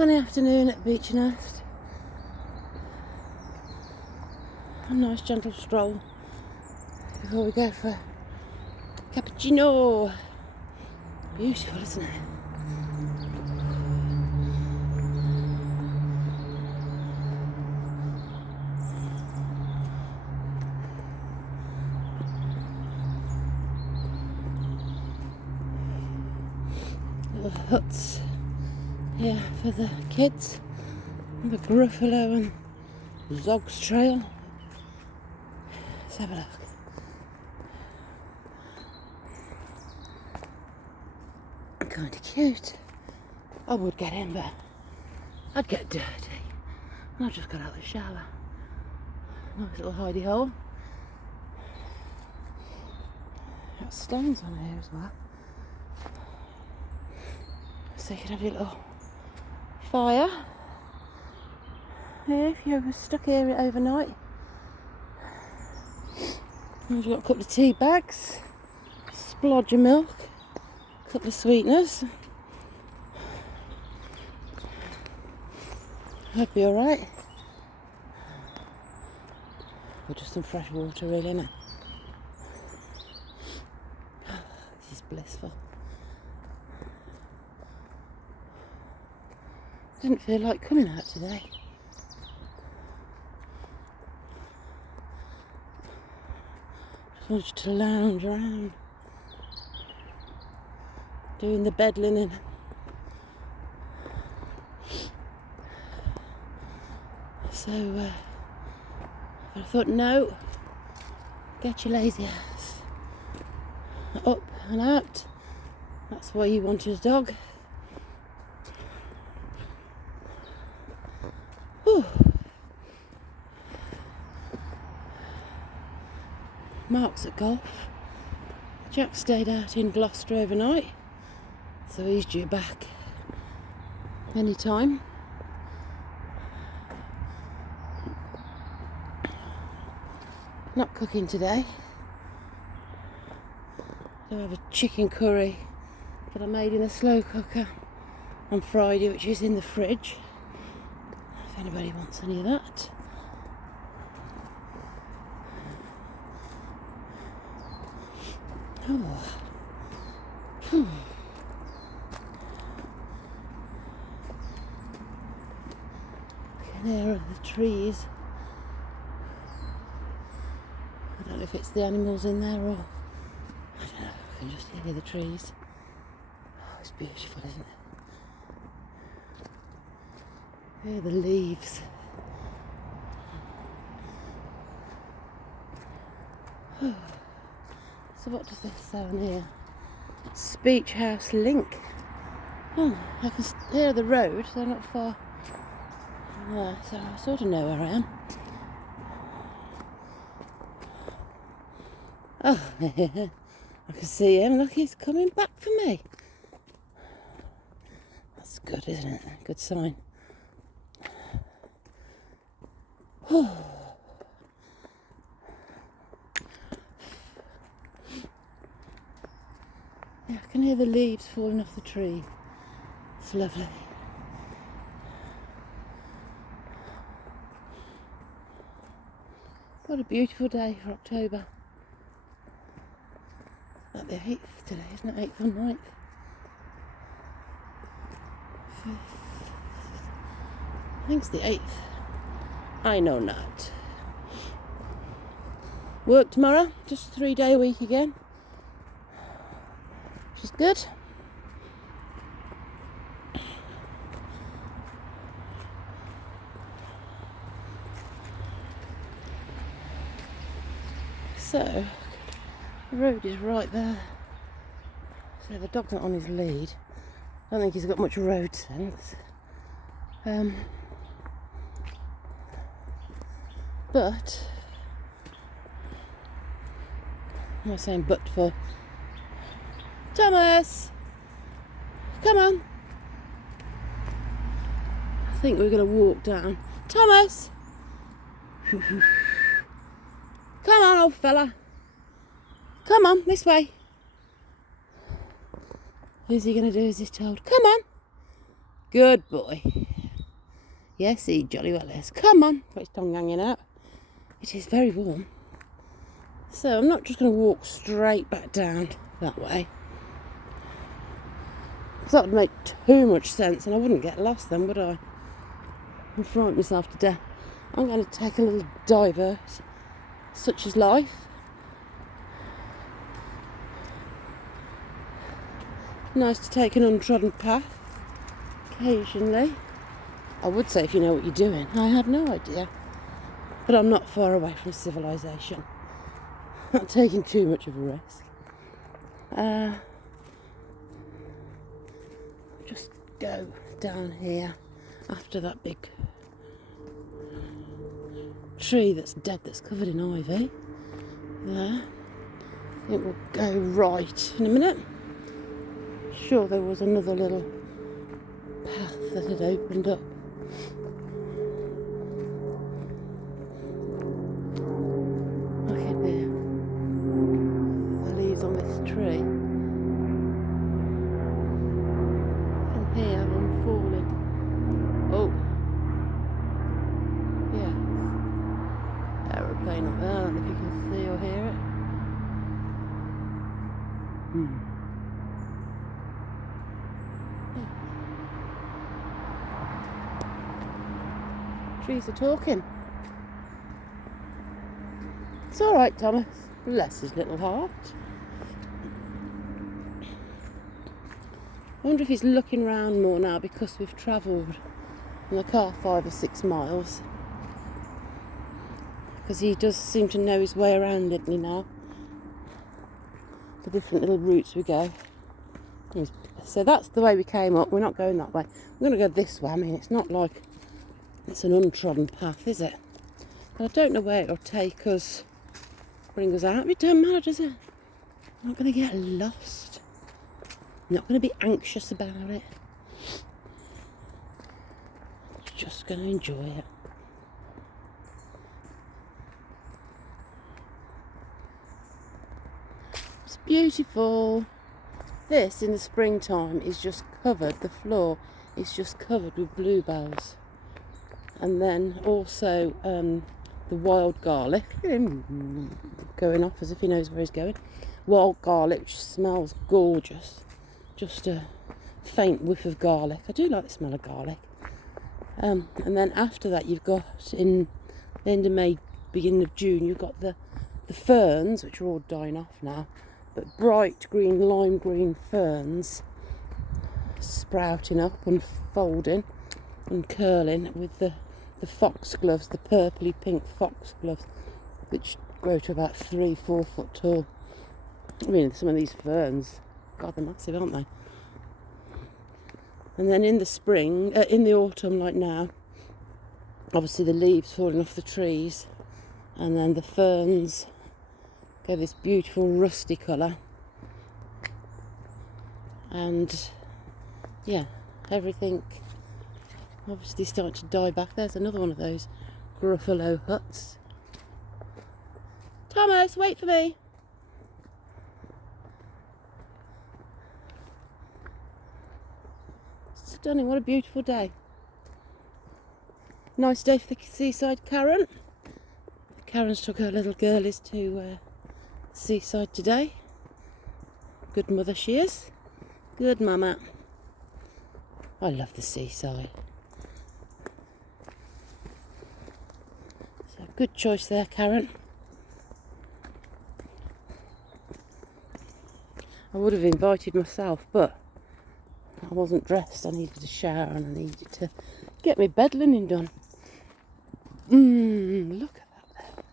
sunny afternoon at Beechnest. A nice gentle stroll before we go for cappuccino. Beautiful, isn't it? Little huts here for the kids, and the Gruffalo and Zogs Trail. Let's have a look. Kind of cute. I would get in, but I'd get dirty. And I just got out of the shower. Nice little hidey hole. Got stones on here as well. So you could have your little fire here if you were stuck here overnight. And we've got a couple of tea bags, splodge of milk, a couple of sweeteners. That'd be alright. Or just some fresh water, really, innit? This is blissful. Didn't feel like coming out today. Just wanted to lounge around, doing the bed linen. So I thought, no, get your lazy ass up and out. That's why you wanted a dog. Whew. Mark's at golf. Jack stayed out in Gloucester overnight, so he's due back any time. Not cooking today. I have a chicken curry that I made in a slow cooker on Friday, which is in the fridge. If anybody wants any of that. Oh. Whew. There are the trees. I don't know if it's the animals in there or I don't know. I can just hear the trees. Oh, it's beautiful, isn't it? Hear the leaves. So what does this say on here? Speech House Link. Oh, I can hear the road. They're not far. Yeah, so I sort of know where I am. Oh, I can see him. Look, he's coming back for me. That's good, isn't it? Good sign. Oh. Yeah, I can hear the leaves falling off the tree. It's lovely. What a beautiful day for October. About the 8th today, isn't it? 8th or 9th? 5th. I think it's the 8th. I know not. Work tomorrow, just a 3-day week again. Which is good. So, the road is right there. So the dog's not on his lead. I don't think he's got much road sense. But, what am I saying but for? Thomas! Come on! I think we're going to walk down. Thomas! Come on, old fella. Come on, this way. Who's he going to do as he's told? Come on. Good boy. Yes, he jolly well is. Come on. Got his tongue hanging out. It is very warm. So I'm not just going to walk straight back down that way. That would make too much sense and I wouldn't get lost then, would I? I'd frighten myself to death. I'm going to take a little divert, such as life. Nice to take an untrodden path occasionally. I would say if you know what you're doing. I have no idea. But I'm not far away from civilization. Not taking too much of a risk. Just go down here after that big tree that's dead, that's covered in ivy. There. It will go right in a minute. Sure, there was another little path that had opened up. Look at there. The leaves on this tree. From here, I'm falling. Oh. Yeah. Aeroplane up there. I don't know if you can see or hear it. Trees are talking. It's all right, Thomas. Bless his little heart. I wonder if he's looking round more now because we've travelled in the car 5 or 6 miles. Because he does seem to know his way around Lidley now. The different little routes we go. So that's the way we came up. We're not going that way. We're going to go this way. I mean, it's not like it's an untrodden path, is it? And I don't know where it'll take us, bring us out. It don't matter, does it? I'm not going to get lost. I'm not going to be anxious about it. Just going to enjoy it. It's beautiful. This in the springtime is just covered, the floor is just covered with bluebells. And then also the wild garlic, going off as if he knows where he's going. Wild garlic, which smells gorgeous. Just a faint whiff of garlic. I do like the smell of garlic. And then after that you've got, in the end of May, beginning of June, you've got the ferns, which are all dying off now. But bright green, lime green ferns sprouting up and folding and curling with the foxgloves, the purpley pink foxgloves, which grow to about 3-4 foot tall. I mean, some of these ferns, God, they're massive, aren't they? And then in the spring, in the autumn, like now, obviously the leaves falling off the trees, and then the ferns go this beautiful rusty colour, and yeah, everything obviously starting to die back. There's another one of those Gruffalo huts. Thomas, wait for me. Stunning, what a beautiful day. Nice day for the seaside Karen. Karen's took her little girlies to seaside today. Good mother she is. Good mama. I love the seaside. So good choice there, Karen. I would have invited myself, but I wasn't dressed. I needed a shower and I needed to get my bed linen done. Look at that there.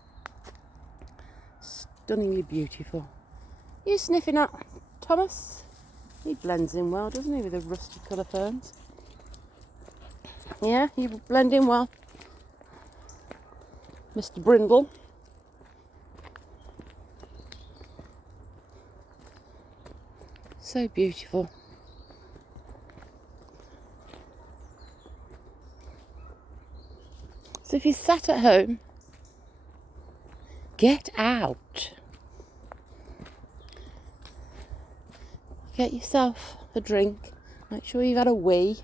Stunningly beautiful. You sniffing at Thomas? He blends in well, doesn't he, with the rusty colour ferns? Yeah, he blend in well. Mr. Brindle. So beautiful. So if you're sat at home, get out. Get yourself a drink. Make sure you've had a wee.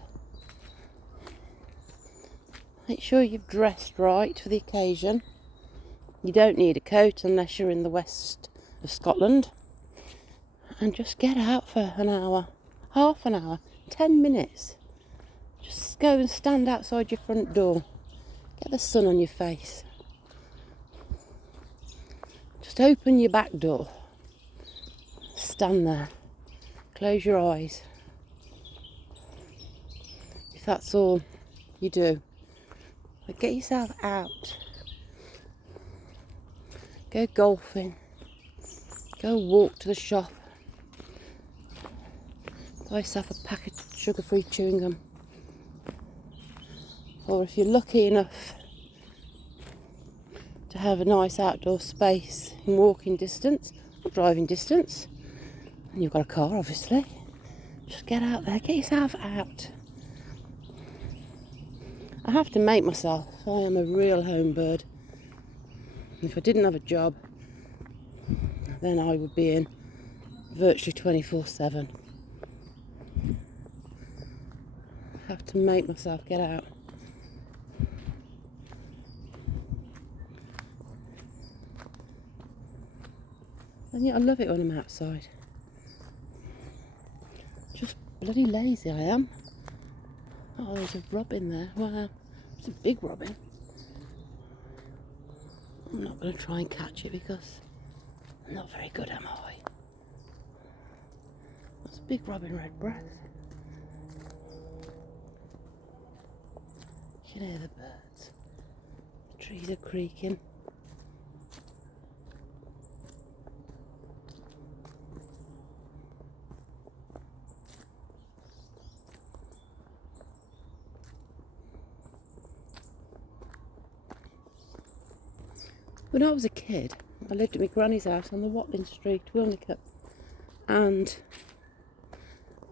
Make sure you've dressed right for the occasion. You don't need a coat unless you're in the west of Scotland. And just get out for an hour, half an hour, 10 minutes. Just go and stand outside your front door. Get the sun on your face. Just open your back door. Stand there. Close your eyes. If that's all you do. But get yourself out. Go golfing. Go walk to the shop. Buy yourself a packet of sugar-free chewing gum. Or if you're lucky enough to have a nice outdoor space in walking distance or driving distance, and you've got a car obviously, just get out there, get yourself out. I have to make myself. I am a real home bird. If I didn't have a job, then I would be in virtually 24/7. I have to make myself get out. And yet I love it when I'm outside. Just bloody lazy I am. Oh, there's a robin there. Wow, it's a big robin. I'm not going to try and catch it because I'm not very good, am I? That's a big robin redbreast. You can hear the birds. The trees are creaking. When I was a kid, I lived at my granny's house on the Watling Street, Wilnecote, and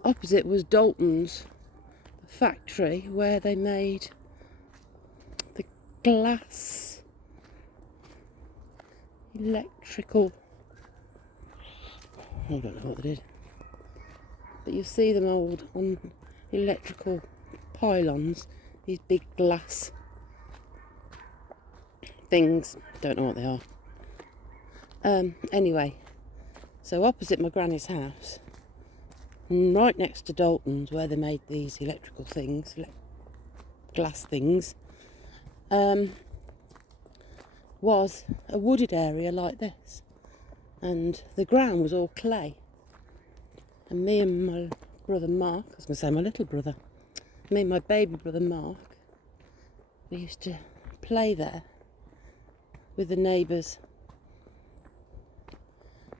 opposite was Dalton's factory where they made the glass electrical, I don't know what they did, but you see them old on electrical pylons, these big glass things, don't know what they are. Anyway, so opposite my granny's house, right next to Dalton's where they made these electrical things, glass things, was a wooded area like this, and the ground was all clay. And me and my brother Mark, I was going to say my little brother, me and my baby brother Mark, we used to play there with the neighbours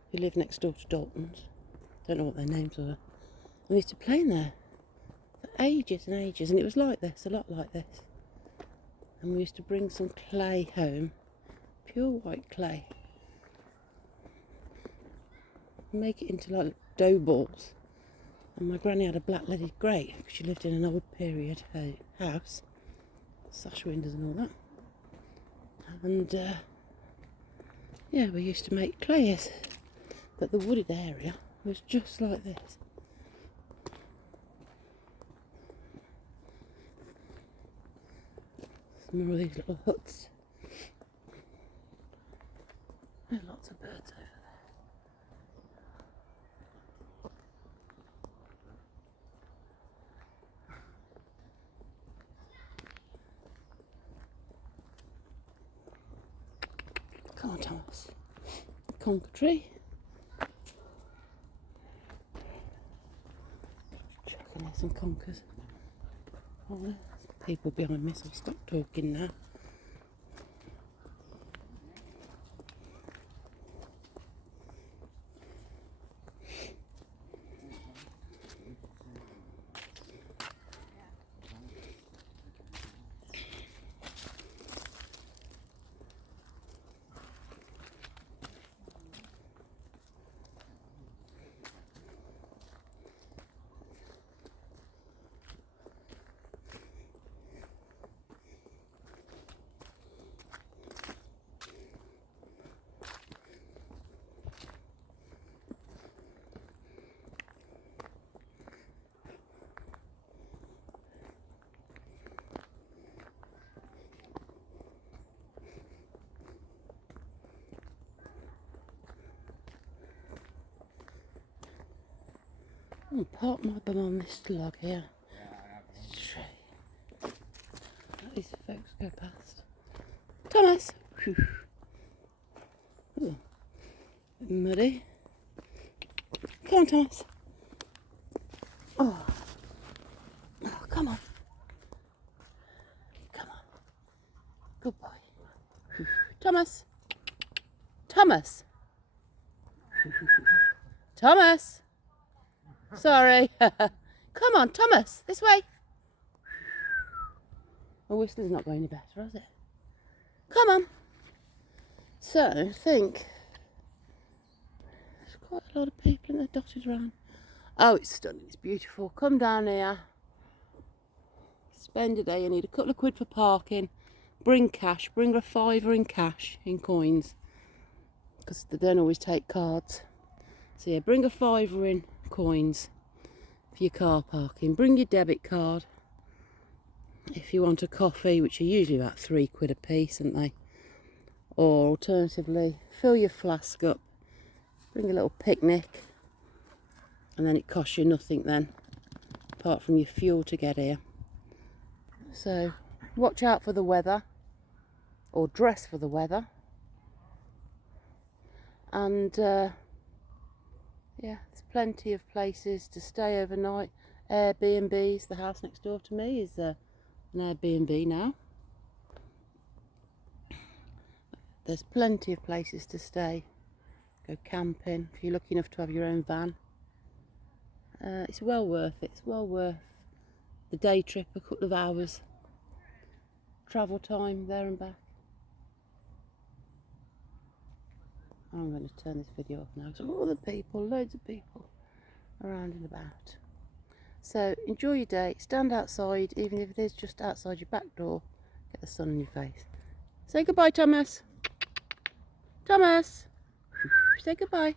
who live next door to Dalton's. Don't know what their names were. We used to play in there for ages and ages, and it was like this, a lot like this. And we used to bring some clay home, pure white clay, make it into like dough balls. And my granny had a black-leaded grate because she lived in an old period house, sash windows and all that. And yeah, we used to make clays, but the wooded area was just like this. Some more of these little huts. There's lots of birds over there. Come on, Thomas. Conker tree. Chucking in some conkers. Oh, there's people behind me, so I'll stop talking now. I'll park my bum on this log here. This tree. Let these folks go past. Thomas! Ooh. Muddy. Come on, Thomas. Oh. Oh, come on. Come on. Good boy. Thomas. Thomas. Thomas. Sorry. Come on, Thomas. This way. My whistler's not going any better, has it? Come on. So, I think there's quite a lot of people in the dotted around. Oh, it's stunning. It's beautiful. Come down here. Spend a day. You need a couple of quid for parking. Bring cash. Bring a £5 in cash, in coins. Because they don't always take cards. So yeah, bring a £5 in coins for your car parking. Bring your debit card. If you want a coffee, which are usually about £3 a piece, aren't they? Or alternatively, fill your flask up. Bring a little picnic. And then it costs you nothing then. Apart from your fuel to get here. So, watch out for the weather. Or dress for the weather. And yeah, there's plenty of places to stay overnight. Airbnbs. The house next door to me is an Airbnb now. There's plenty of places to stay. Go camping if you're lucky enough to have your own van. It's well worth it. It's well worth the day trip, a couple of hours. Travel time there and back. I'm going to turn this video off now because all the people, loads of people around and about. So enjoy your day, stand outside, even if it is just outside your back door, get the sun on your face. Say goodbye, Thomas. Thomas, say goodbye.